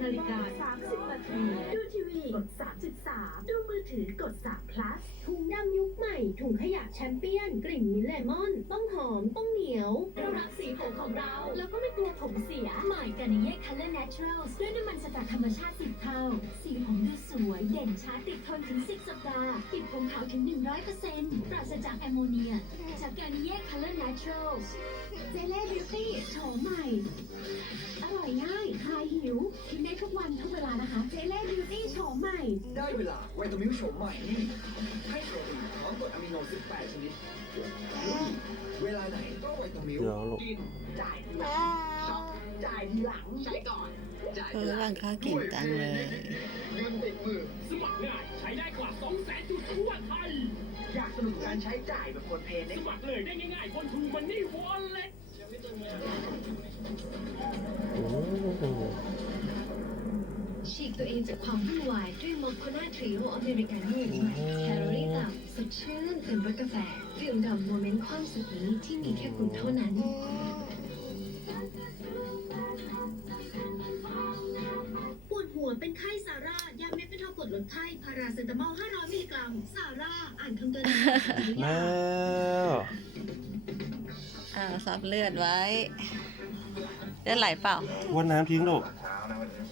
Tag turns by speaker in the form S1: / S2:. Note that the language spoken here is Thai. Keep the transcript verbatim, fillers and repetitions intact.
S1: นาฬิกาสามสิบนาทีดูทีวีกด สามจุดสาม ดูมือถือกด สาม plus ถุงดำยุคใหม่ถุงขยะแชมเปี้ยนกลิ่นมิ้นท์เลมอนต้องหอมต้องเหนียวเรารักสีผมของเราแล้วก็ไม่กลัวผมเสียใหม่กันเย่ Color Naturals ด้วยน้ำมันสกัดธรรมชาติสิบเท่าสีผมดูสวยเด่นช้าติดทนถึงสิบสัปดาห์ติดผมขาวถึง หนึ่งร้อยเปอร์เซ็นต์ ปราศจากแอมโมเนียจากการเย่ Color Naturals เจเล่บิวตี้โฉมใหม่อร่อยง่ายคลายหิวกินได้ทุกวันทุกเวลานะคะเจเล่บิวตี้โฉมใหม่
S2: ได้เวลาไวตามิลโฉมใหม่นี่ให้โปรตีนพร้อมกรดอะมิโนสิบแปดชนิดเวลาไหนก็ไวตามิล
S3: เดี๋ยวลูก
S2: กินจ่ายทีหลังช็อปจ่ายทีหลังใช้ก่อนจ่าย
S4: เอ
S2: ที
S4: อ
S2: หลั
S4: ร่าง งค้าเก่งจังเลย
S2: เงินติดมือ
S5: สมัครง่ายใช้ได้กว่า สองแสน จุดทั่วไทย
S2: อยากสนุกการใช้จ่ายแบบคนเพย์
S5: ส
S2: เน็ก
S5: มัครเลยได้ง่ายๆบนทูมันนี่วอลเล็ต
S3: โอ้โห
S1: ฉีกตัวเองจากความวุ่นวายด้วยมอคโคนาทริโออเมริกาโน่แคลอรี่ต่ำสดชื่นเต็มรสกาแฟดื่มด่ำโมเมนต์ความสุขนี้ที่มีแค่คุณเท่านั้นปวดหัวเป็นไข้ซาร่ายาเม็ดบรรเทากดลดไข้พาราเซตามอลห้าร้อยมิลลิกรัมซาร่าอ่านคำเตือนในฉลากอนุญา
S3: แล้
S1: ต
S3: ว
S4: อ่าซับเลือดไว้เลือดไหลเปล่า
S3: วนน้ำทิ้งลูก